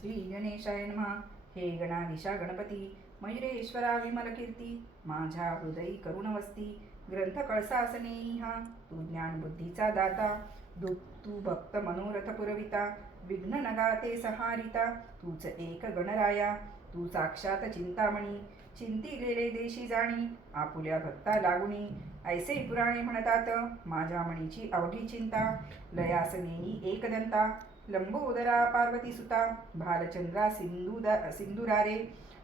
श्री गणेशाय नमः. हे गणाधीशा गणपती मयुरेश्वरा विमलकीर्ती माझ्या हृदयी करुणवस्ती ग्रंथ कळसासने हा तू ज्ञान बुद्धीचा दाता दु तू भक्त मनोरथ पुरविता विघ्न नगाते सहारिता. तूच एक गणराया तू साक्षात चिंतामणी चिंती गेले देशी जाणी आपुल्या भक्ता लागुणी ऐसे पुराणे म्हणतात माझ्या मणीची अवघी चिंता लयासनेही एकदंता लंबोदरा पार्वती सुता भालचंद्रा सिंधुदा सिंधुरारे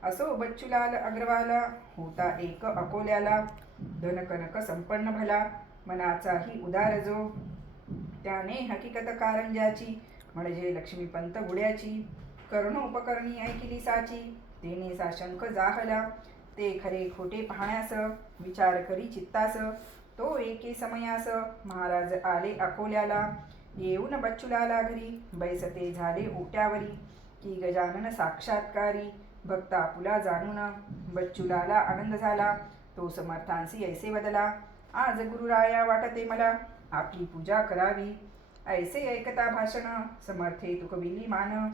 असो बच्चूलाल अग्रवाला होता एक अकोल्याला धनकनक संपन्न भला मनाचाही उदार जो. त्याने हकीकत कारंजाची म्हणजे लक्ष्मीपंत गुड्याची करणोपकरणी ऐकिली साची तेने साशंक जाहला ते खरे खोटे पाहण्यास विचार करी चित्तास तो एके समयास महाराज आले अकोल्याला येऊन बच्चुलाला घरी बैसते झाले ओट्यावरी की गजानन साक्षात्कारी. भक्त आपुला जाणून बच्चुलाला आनंद झाला. तो समर्थांसी ऐसे बदला. आज गुरुराया वाटते मला. आपली पूजा करावी. ऐसे ऐकता भाषण. समर्थे तुकविली मान.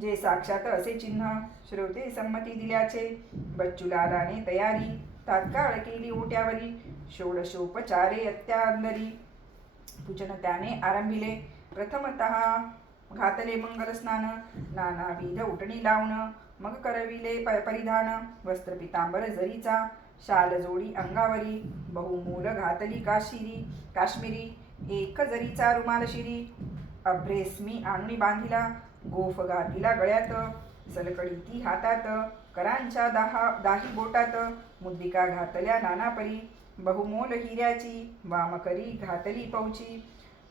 जे साक्षात असे चिन्ह. श्रोते संमती दिल्याचे. बच्चुलालाने तयारी. तात्काळ केली ओट्यावरी षोडशोपचारे अत्यांदरी पूजन त्याने आरंभिले. प्रथमत घातले मंगलस्नान नानाविध उटणी लावणं मग करविले प परिधान वस्त्र पितांबर जरीचा शाल जोडी अंगावरी बहुमूल घातली काशिरी काश्मीरी एक जरीचा रुमाल शिरी. अभ्रेस्मी आणून बांधिला गोफ घातिला गळ्यात सलकडी ती हातात करांच्या दहा दाही बोटात मुद्रिका घातल्या नानापरी. बहुमोल हिऱ्याची वामकरी घातली पौची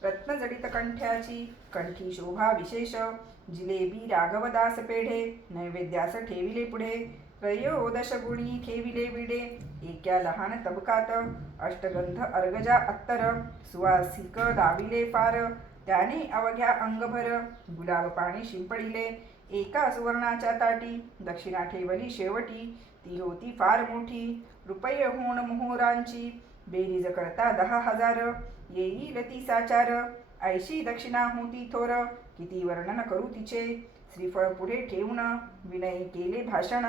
रत्नजडित कंठ्याची कंठी शोभा विशेष जिलेबी राघवदास पेढे नैवेद्यास ठेविले पुढे त्रयोदश गुणी ठेविले विडे एक्या लहान तबकात अष्टगंध अर्गजा अत्तर सुवासिक दाविले फार त्याने अवघ्या अंगभर गुलाब पाणी शिंपडिले एका सुवर्णाच्या ताटी दक्षिणा ठेवली शेवटी ती होती फार मोठी. रुपये होण मोहरांची बेरीज करता दहा हजार. येईल ती साचार. ऐशी दक्षिणा होती थोर. किती वर्णन करू तिचे? श्रीफळ पुढे ठेवून विनय केले भाषण.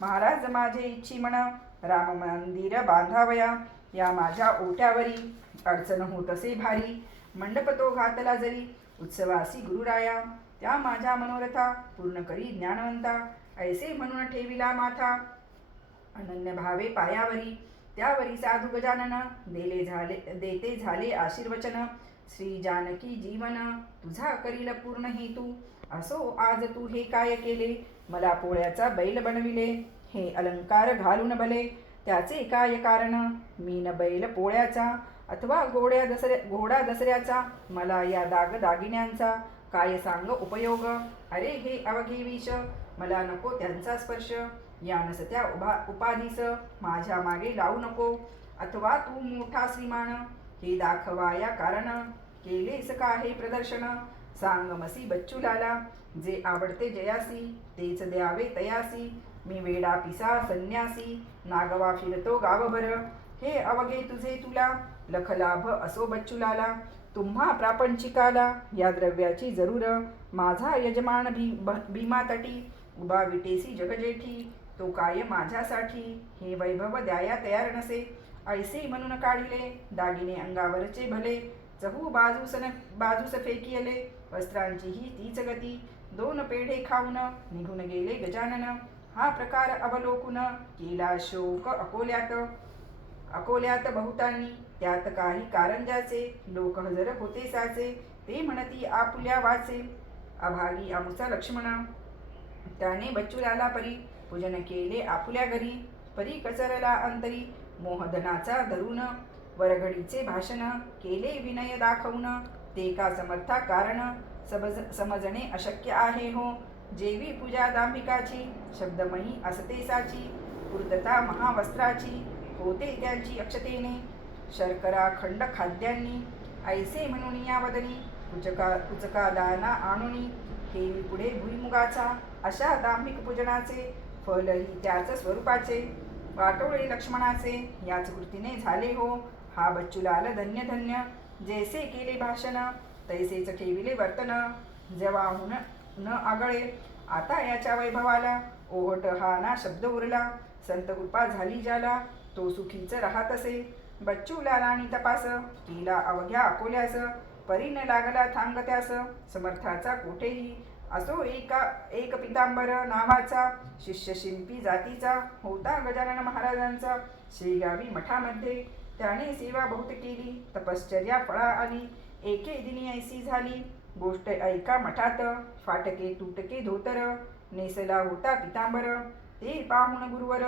महाराज माझे इच्छी म्हण राम मंदिर बांधावया. या माझ्या ओट्यावरी अडचण होत असे भारी. मंडप तो घातला जरी उत्सवासी गुरुराया. त्या माझ्या मनोरथा पूर्ण करी ज्ञानवंता. ऐसे म्हणून ठेविला माथा. अनन्य भावे पायावरी त्यावरी साधू गजानन देले झाले देते झाले आशीर्वचन. श्री जानकी जीवन तुझा करील पूर्ण हेतू. असो आज तू हे काय केले? मला पोळ्याचा बैल बनविले. हे अलंकार घालून भले. त्याचे काय कारण? मी न बैल पोळ्याचा अथवा घोड्या दसऱ्या घोडा दसऱ्याचा. मला या दाग दागिन्यांचा काय सांग उपयोग? अरे हे अवघे विष. मला नको त्यांचा स्पर्श. या त्या उभा उपाधीस माझ्या मागे लावू नको. अथवा तू मोठा श्रीमान हे दाखवा या कारण. केलेस का हे प्रदर्शन? सांग मसी बच्चूलाला. जे आवडते जयासी तेच द्यावे तयासी. मी वेडा पिसा संन्यासी. नागवा फिरतो गावभर. हे अवघे तुझे तुला. लखलाभ असो बच्चूलाला. तुम्हा प्रापंचिकाला या द्रव्याची जरूर. माझा यजमान भी भीमा तटी उभा विटेसी जगजेठी. तो काय माझ्यासाठी हे वैभव द्याया तयार नसे. ऐसे म्हणून काढिले दागिने अंगावरचे भले. चहू बाजूस बाजूस फेकियले वस्त्रांचीही तीच गती. दोन पेढे खाऊन निघून गेले गजानन. हा प्रकार अवलोकून केला शोक अकोल्यात. अकोल्यात बहुतांनी त्यात काही कारंजाचे लोक हजर होते साचे ते म्हणती आपुल्या वाचे. अभागी आमुचा लक्ष्मण. त्याने बच्चूलाला परी पूजन केले आपुल्या घरी. परी कचरला अंतरी. मोहधनाचा धरून. वरघडीचे भाषण केले विनय दाखवून. ते का समर्था कारण? समज समजणे अशक्य आहे हो. जेवी पूजा दांभिकाची. शब्दमयी असते साची. पूर्तता महावस्त्राची. होते त्यांची अक्षतेने. शर्करा खंड खाद्यांनी. ऐसे म्हणून या वदनी. कुचका कुचका दाना आणुनी. केवी पुढे भुईमुगाचा. अशा दांभिक पूजनाचे. फलही त्याच स्वरूपाचे. वाटोळे लक्ष्मणाचे याच कृतीने झाले हो. हा बच्चूलाल धन्य धन्य जैसे केले भाषण तैसेच ठेविले वर्तन. जवाहून न आगळे आता याच्या वैभवाला. ओहट हा ना शब्द उरला. संत कृपा झाली ज्याला तो सुखीच राहत असे बच्चू लालानी तपास केला अवघ्या अकोल्यास. परीन लागला थांग त्यास समर्थाचा कोठेही असो एका एक पितांबर नावाचा शिष्य शिंपी जातीचा होता गजानन महाराजांचा. श्रीगावी मठामध्ये त्याने सेवा बहुत केली तपश्चर्या फळा आली एके दिनी ऐसी झाली. गोष्ट ऐका मठात फाटके तुटके धोतर नेसला होता पितांबर. ते पाहुण गुरुवर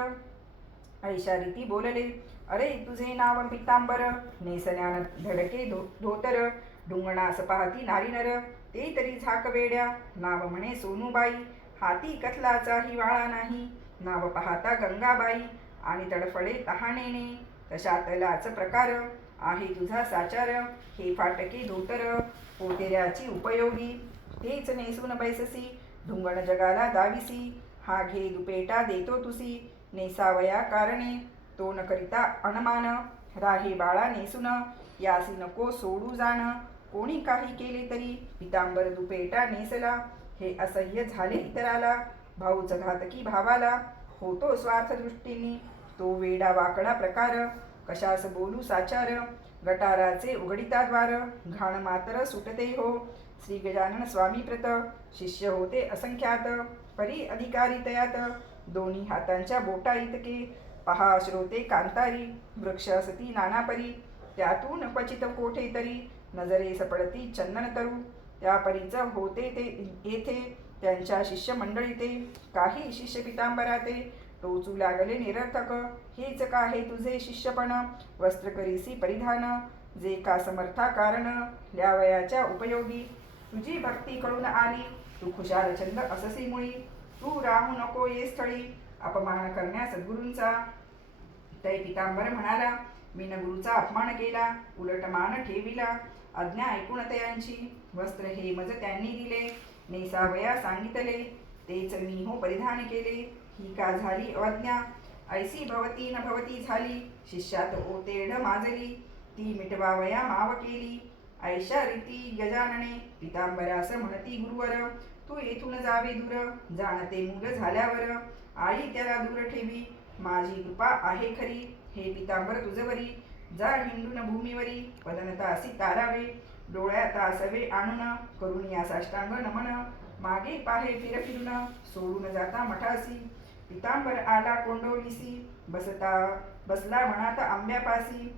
ऐशा रीती बोलले अरे तुझे नाव पितांबर. नेसल्यान धडके धो धोतर ढुंगणास पाहती नारी नर. ते तरी झाक वेड्या. नाव म्हणे सोनूबाई. हाती कथलाचा हिवाळा नाही. नाव पाहता गंगाबाई. आणि तडफडे तहानेने. तशातलाच प्रकार. आहे तुझा साचार. हे फाटके धोतर. पोतेऱ्याची उपयोगी. तेच नेसून बैससी. ढुंगण जगाला दाविसी. हा घे दुपेटा देतो तुसी. नेसावया कारणे. तो न करिता अनमान. राहे बाळा नेसून. यासी नको सोडू जाणं. कोणी काही केले तरी पितांबर दुपेटा नेसला. हे असह्य झाले इतराला. भाऊच घातकी भावाला. होतो स्वार्थ दृष्टीने तो वेडा वाकडा प्रकार. कशास बोलू साचार? गटाराचे उघडिता द्वार. घाण मात्र सुटते हो. श्री गजानन स्वामी प्रत. शिष्य होते असंख्यात. परी अधिकारी तयात. दोन्ही हातांच्या बोटा इतके. पहा श्रोते कांतारी. वृक्ष असती नानापरी. त्यातून क्वचित कोठे तरी नजरे सपडती चंदन तरू. त्या परीच होते ते येथे त्यांच्या शिष्यमंडळी ते काही शिष्य पितांबराते. टोचू लागले निरर्थक हेच का हे तुझे शिष्यपण? वस्त्र करीसी परिधान जे का समर्था कारण? ल्यावयाच्या उपयोगी. तुझी भक्ती कळून आली तू खुशाल छंद अससी मुळी. तू राहू नको ये स्थळी अपमान करण्या सद्गुरूंचा. तै पितांबर म्हणाला मी न गुरुचा अपमान केला उलट मान ठेविला. आज्ञा ऐकून तयांची वस्त्र हे मज त्यांनी दिले. नेसावया सांगितले. तेच मी हो परिधान केले. ही का झाली अवज्ञा ऐसी भवती न भवती झाली. शिष्यात ओतेढ माजली. ती मिटवावया माव केली. ऐशा रीती गजानने पितांबरास म्हणती गुरुवर तू येथून जावे दूर. जाणते मूल झाल्यावर. आई त्याला दूर ठेवी. माझी कृपा आहे खरी. हे पितांबर तुझवरी जा हिंदून भूमीवरी पदनतासी तारावे डोळ्यात असवे आणून करून या साष्टांग नमन. मागे पाहे फिर फिरून सोडून जाता मठासी. पितांबर आला कोंडोलीसी बसता बसला म्हणात आंब्यापासी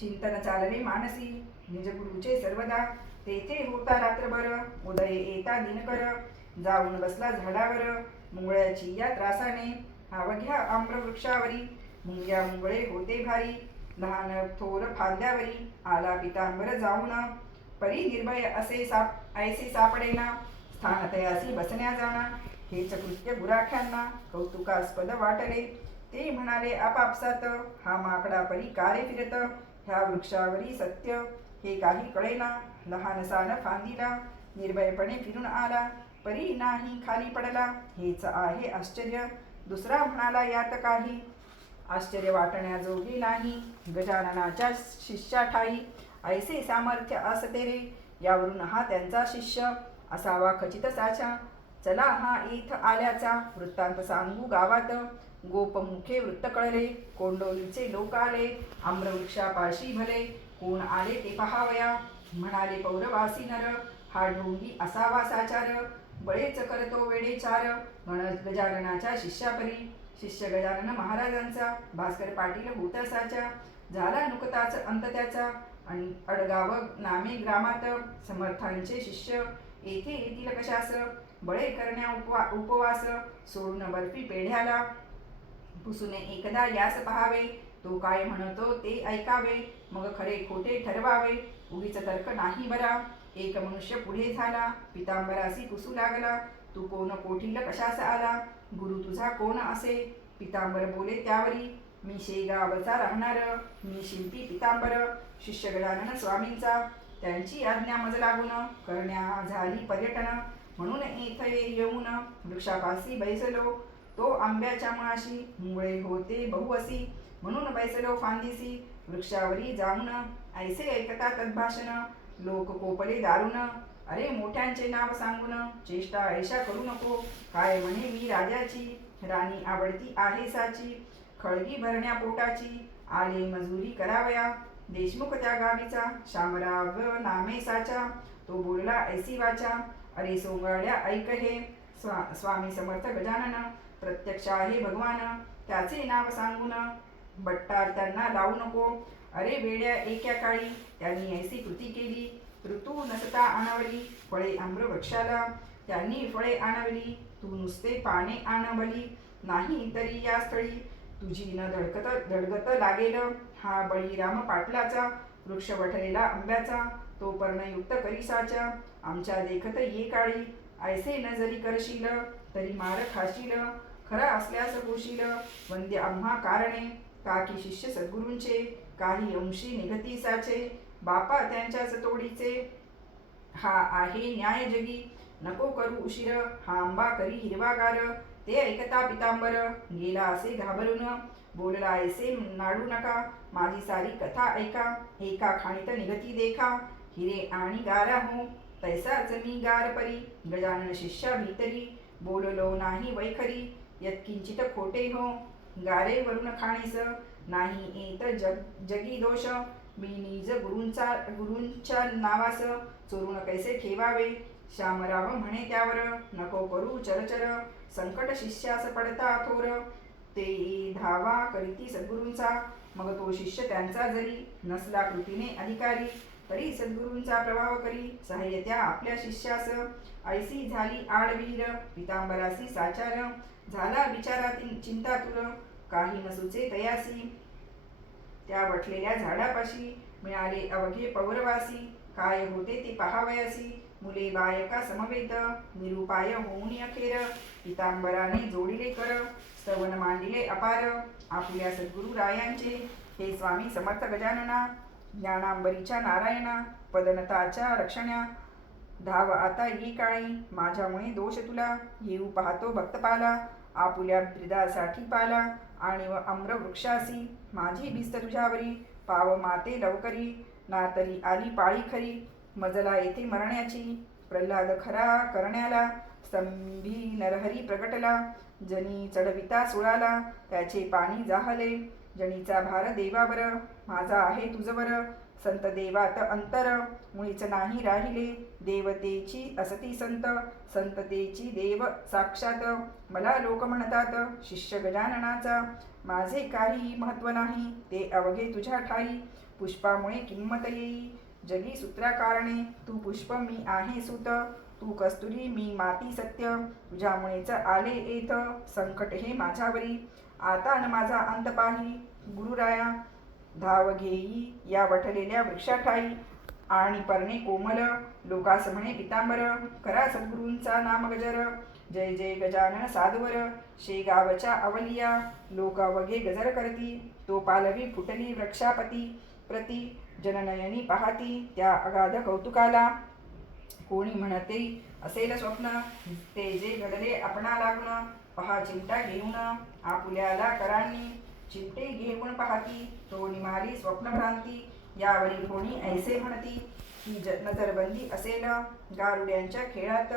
चिंतन चालले मानसी निजगुरुचे सर्वदा. तेथे होता रात्रभर उदय येता दिनकर. जाऊन बसला झाडावर मुंगळ्याची या त्रासाने. अवघ्या आम्रवृक्षावरी मुंग्या मुंगळे होते भारी. लहान थोर फांद्यावरी आला पितांबर जाऊन. परी निर्भय असे साप ऐसे सापडेना. स्थान तयासी बसण्या जाणा. हेच कृत्य गुराख्यांना कौतुकास्पद वाटले. ते म्हणाले आपापसात हा माकडा परी कारे फिरत. ह्या वृक्षावरी सत्य. हे काही कळेना. लहानसान फांदीला निर्भयपणे फिरून आला. परी नाही खाली पडला. हेच आहे आश्चर्य. दुसरा म्हणाला यात काही आश्चर्य वाटण्याजोगी नाही. गजाननाच्या शिष्या ठाई ऐसे सामर्थ्य असते रे. यावरून हा त्यांचा शिष्य असावा खचित साचा. चला हा इथ आल्याचा वृत्तांत सांगू गावात. गोपमुखे वृत्त कळले कोंडोलीचे लोक आले. आम्रवृक्षापाशी भले कोण आले ते पहावया. म्हणाले पौरवासी नर हा ढोंगी असावा साचार. बळेच करतो वेडेचार. गण गजाननाच्या शिष्यापरी शिष्य गजानन महाराजांचा भास्कर पाटील होता झाला नुकताच अंत त्याचा आणि अडगाव नामे ग्रामात समर्थांचे शिष्य येथे येतील कशास? बळे करण्या उपवा उपवास सोडून बर्फी पेढ्याला पुसूने एकदा यास पहावे. तो काय म्हणतो ते ऐकावे. मग खरे खोटे ठरवावे. उगीच तर्क नाही बरा. एक मनुष्य पुढे झाला. पितांबरासी पुसू लागला. तू कोण कोठील कशास आला? गुरु तुझा कोण असे? पितांबर बोले त्यावरी मी शेगावचा राहणार. मी शिंपी पितांबर. शिष्य गजानन स्वामींचा. त्यांची आज्ञा मज लागून. करण्या झाली पर्यटन. म्हणून येथे येऊन वृक्षापासी बैसलो. तो आंब्याच्या मुळाशी मुळे होते बहुअसी म्हणून बैसलो फांदीसी. वृक्षावरी जाऊन ऐसे ऐकता तद्भाषण लोक कोपले दारुण. अरे मोठ्यांचे नाव सांगून चेष्टा ऐशा करू नको. काय म्हणे मी राजाची? राणी आवडती आहे साची. खळगी भरण्या पोटाची. आले मजुरी करावया. देशमुख त्या गावीचा. शामराव नामे साचा. तो बोलला ऐसी वाचा अरे सोंगाड्या ऐक हे. स्वा स्वामी समर्थ गजानन. प्रत्यक्ष आहे भगवान. त्याचे नाव सांगून बट्टा त्यांना लावू नको. अरे वेड्या एक्या काळी. त्यांनी ऐसी कृती केली. ऋतू नसता आणवली फळे आम्र वृक्षाला त्यांनी फळे आणवली तू नुसते पाने आणवली. नाही तरी या स्थळी तुझी न धडकत धडगत लागेल. हा बळीराम पाटलाचा वृक्ष वठलेला आंब्याचा तो पर्णयुक्त करिसाच्या आमच्या देखत ये काळी ऐसे न जरी करशील तरी मार खाशील. खरा असल्यास होशील वंद्य आम्हा कारणे काकी शिष्य सद्गुरूंचे? काही अंशी निगतीसाचे बापा त्यांच्याच तोडीचे. हा आहे न्याय जगी. नको करू उशीर. हा आंबा करी हिरवागार. ते ऐकता पितांबर. गेला असे घाबरून. बोलला ऐसे नाडू नका. माझी सारी कथा ऐका. एका खाणीत निगती देखा. हिरे आणि गारा हो. तैसाच मी गार परी. गजानन शिष्या भीतरी. बोललो नाही वैखरी. यत्किंचित खोटे हो. गारे वरून खाणीस. नाही येत जग जगी दोष. मी निज गुरूंचा गुरूंच्या नावास चोरून कैसे ठेवावे श्यामराव म्हणे त्यावर नको करू चरचर. संकट शिष्यास पडता थोर. ते धावा करीती सद्गुरूंचा. मग तो शिष्य त्यांचा जरी नसला कृतीने अधिकारी तरी सद्गुरूंचा प्रभाव करी. सहाय्य त्या आपल्या शिष्यास. ऐसी झाली आडवीर. पितांबरासी साचार. झाला विचारातील चिंतातुर. काही नसुचे तयासी. त्या वटलेल्या झाडापाशी मिळाले अवघे पौरवासी. काय होते ते पहावयासी. मुले बायका समवेत निरुपाय होऊन अखेर. पितांबराने जोडिले कर स्तवन मांडिले अपार. आपल्या सद्गुरु रायांचे हे स्वामी समर्थ गजानना ज्ञानांबरीच्या नारायणा पदनताच्या रक्षण्या धाव आता ही काळी माझ्यामुळे दोष तुला. येऊ पाहतो भक्तपाला आपुल्या ब्रिदासाठी पाला. आणि व आम्रवृक्षासी माझी भिस्त तुझ्यावरी. पाव माते लवकरी ना तरी आली पाळी खरी. मजला येथे मरण्याची प्रल्हाद खरा करण्याला. स्तंभी नरहरी प्रगटला जनी चढविता सुळाला. त्याचे पाणी जाहले जनीचा भार देवावर. माझा आहे तुझवर. संत देवात अंतर मुळीच नाही राहिले. देवतेची असती संत संततेची देव साक्षात. मला लोक म्हणतात शिष्य गजाननाचा माझे काही महत्त्व नाही ते अवघे तुझ्या ठाई. पुष्पामुळे किंमत येई. जगी सूत्राकारणे तू पुष्प मी आहे सुत. तू कस्तुरी मी माती सत्य. तुझ्यामुळेच आले येत संकट हे माझ्यावरी. आता न माझा अंत पाही. गुरुराया धाव घेई या वठलेल्या वृक्षाठाई आणि पर्णे कोमल लोकास म्हणे पितांबर करा सद्गुरूंचा नाम गजर जय जय गजानन साधवर शेगावच्या अवलिया लोक अवघे गजर करती तो पालवी फुटली वृक्षापती प्रती जननयनी पाहती त्या अगाध कौतुकाला कोणी म्हणते असेल स्वप्न ते जे घडले आपणा लागणं पहा चिंता घेऊन आपुल्याला करांनी चिमटे घेऊन पाहती तो निमारी स्वप्नभ्रांती यावरी कोणी ऐसे म्हणती की ज नजरबंदी असेल गारुड्यांच्या खेळात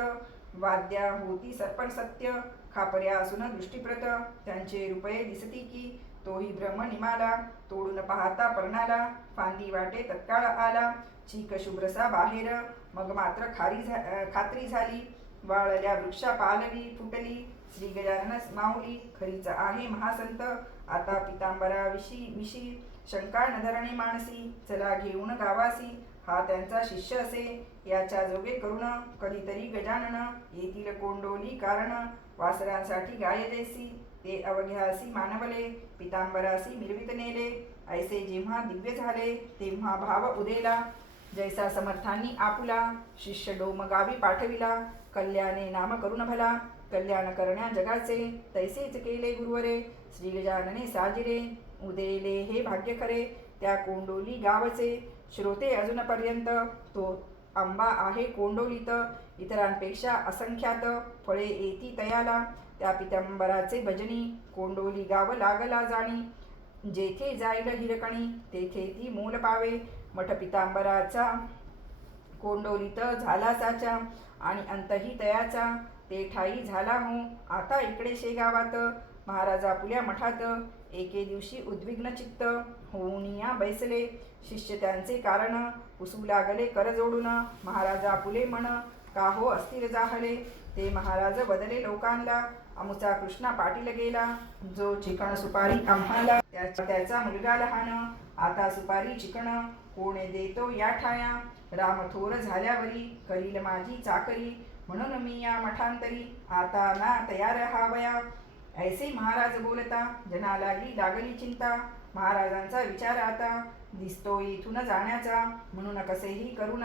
वाद्या होती सरपण सत्य खापर्या असून दृष्टीप्रत त्यांचे रुपये दिसती की तोही भ्रम निमाला तोडून पाहता पर्णाला फांदी वाटे तत्काळ आला चीक शुभ्रसा बाहेर मग मात्र खारी झा खात्री झाली वाळल्या वृक्षा पालवी फुटली श्री गजानन माऊली खरीच आहे महासंत. आता पितांबरा विशी विशी शंका न धरणे मानसी चला घेऊन गावासी. हा त्यांचा शिष्य असे. याच्या जोगे करुण कधीतरी गजानन. येथील कोंडोली कारण वासरांसाठी गाय देसी. ते अवघ्यासी मानवले पितांबरासी मिरवित नेले. ऐसे जेव्हा दिव्य झाले तेव्हा भाव उदेला. जैसा समर्थांनी आपुला शिष्य डोम गावी पाठविला. कल्याणे नाम करुण भला. कल्याण करण्या जगाचे तैसेच केले गुरुवरे श्री गजानने साजिरे उदेले हे भाग्य खरे त्या कोंडोली गावचे श्रोते अजूनपर्यंत तो आंबा आहे कोंडोलीत इतरांपेक्षा असंख्यात फळे येती तयाला त्या पितंबराचे भजनी कोंडोली गाव लागला जाणी जेथे जाईल हिरकणी तेथे ती मोल पावे मठ पितांबराचा कोंडोलीत झाला साचा आणि अंतही तयाचा ते ठाई झाला हो. आता इकडे शेगावात महाराजा पुल्या मठात एके दिवशी उद्विग्न चित्त होऊन या बैसले. शिष्य त्यांचे कारण पुसू लागले कर जोडून. महाराजा पुले म्हण का हो अस्थिर जाहले. ते महाराज बदले लोकांना अमुचा कृष्णा पाटील गेला. जो चिकण सुपारी आम्हाला त्याचा त्याचा मुलगा लहान. आता सुपारी चिकण कोणे देतो या ठाया. राम थोर झाल्यावरी करील माझी चाकरी. म्हणून मी या मठांतरी आता ना तयार हावया ऐसे महाराज बोलता जनालाही लागली लागली चिंता. महाराजांचा विचार आता दिसतो इथून जाण्याचा. म्हणून कसेही करून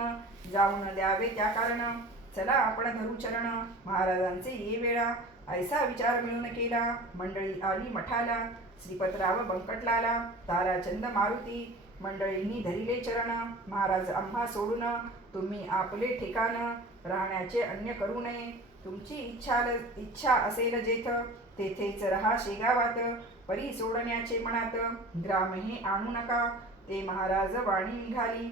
जाऊन द्यावे त्या कारण. चला आपण धरू चरण महाराजांचे ये वेळा. ऐसा विचार मिळून केला मंडळी आली मठाला. श्रीपतराव बंकटलाला ताराचंद मारुती. मंडळींनी धरिले चरण महाराज आम्हा सोडून तुम्ही आपले ठिकाण. राहण्याचे अन्य करू नये. तुमची इच्छा इच्छा असेल जेथ तेथेच रहा शेगावात परी सोडण्याचे मनात ग्रामही आणू नका. ते महाराज वाणी निघाली.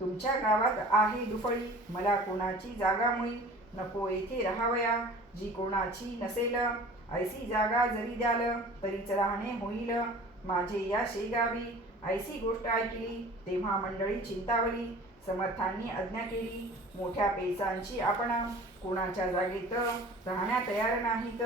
तुमच्या गावात आहे दुफळी मला कोणाची जागा मुळी. नको येथे राहावया जी कोणाची नसेल. ऐसी जागा जरी द्याल तरीच राहणे होईल. माझे या शेगावी ऐसी गोष्ट ऐकली तेव्हा मंडळी चिंतावली. समर्थांनी आज्ञा केली. मोठ्या पेचांची आपण कोणाच्या जागेत राहण्या तयार नाहीत.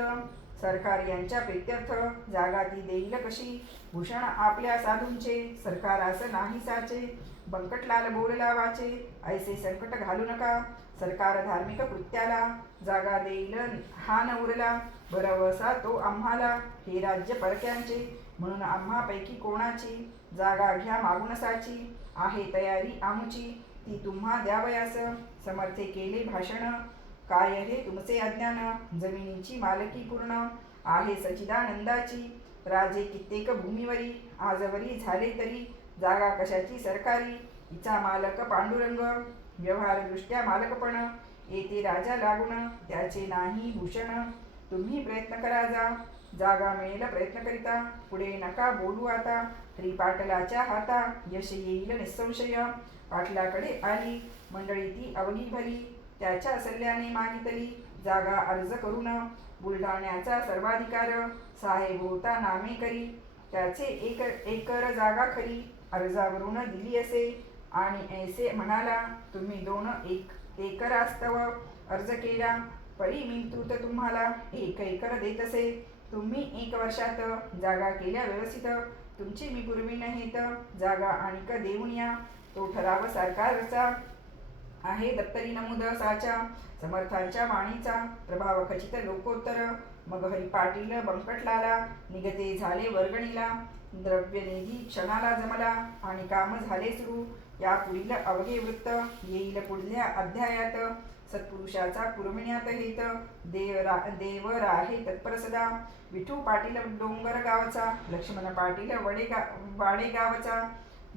सरकार यांच्या प्रित्यर्थ जागा ती देईल कशी? भूषण आपल्या साधूंचे सरकारास नाही साचे. बंकटलाल बोलला वाचे ऐसे संकट घालू नका. सरकार धार्मिक कृत्याला जागा देईल हा न उरला. बरवसा तो आम्हाला हे राज्य परक्यांचे. म्हणून आम्हापैकी कोणाची? जागा घ्या मागूनसाची आहे तयारी आमची. ती तुम्हा द्यावयास. समर्थे केले भाषण. काय हे तुमचे अज्ञान? जमिनीची मालकी पूर्ण. आहे सचिदानंदाची राजे कित्येक भूमीवरी. आजवरी झाले तरी. जागा कशाची सरकारी? हिचा मालक पांडुरंग. व्यवहारदृष्ट्या मालकपण. येते राजा लागून. त्याचे नाही भूषण. तुम्ही प्रयत्न करा जा. जागा मिळेल प्रयत्न करिता. पुढे नका बोलू आता. त्रिपाटलाच्या हाता. यश येईल निसंशय. पाटलाकडे आली. मंडळी ती अवघी भली. त्याच्या सल्ल्याने मागितली. जागा अर्ज करून बुलढाण्याचा सर्वाधिकार साहेब होता नामे करी. त्याचे एक एकर जागा खरी. अर्जावरून दिली असे. आणि ऐसे म्हणाला तुम्ही दोन एक एकरास्तव अर्ज केला. परी मी तूत तुम्हाला एक एकर देत असे. तुम्ही एक वर्षात जागा केल्या व्यवस्थित. तुमची मी पूर्वी नाहीत. जागा आणिक देऊन या. तो ठराव सरकारचा आहे. दप्तरी नमूद साचा समर्थांच्या वाणीचा प्रभाव खचित लोकोत्तर. मग हरी पाटील बंकटलाला निगते झाले वर्गणीला. द्रव्यनिधी क्षणाला जमला आणि काम झाले सुरू. या पुढील अवघे वृत्त येईल पुढल्या अध्यायात. सत्पुरुषाचा पुरविण्यात हेत. देव रा देव राहे विठू पाटील डोंगर गावचा लक्ष्मण पाटील वडेगा वाडेगावचा.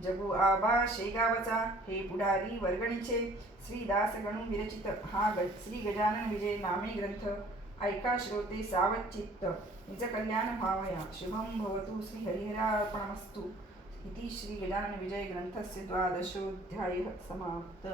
जगू आबा शेगावचा हे पुढारी वर्गणीचे श्रीदास गणू विरचित हा ग श्री गजानन विजय नामे ग्रंथ ऐका श्रोते सावचित्त निज कल्याण भावया शुभं भवतु श्री हरिहरार्पणमस्तु. इति श्री गजानन विजय ग्रंथस्य द्वादशोऽध्यायः समाप्त.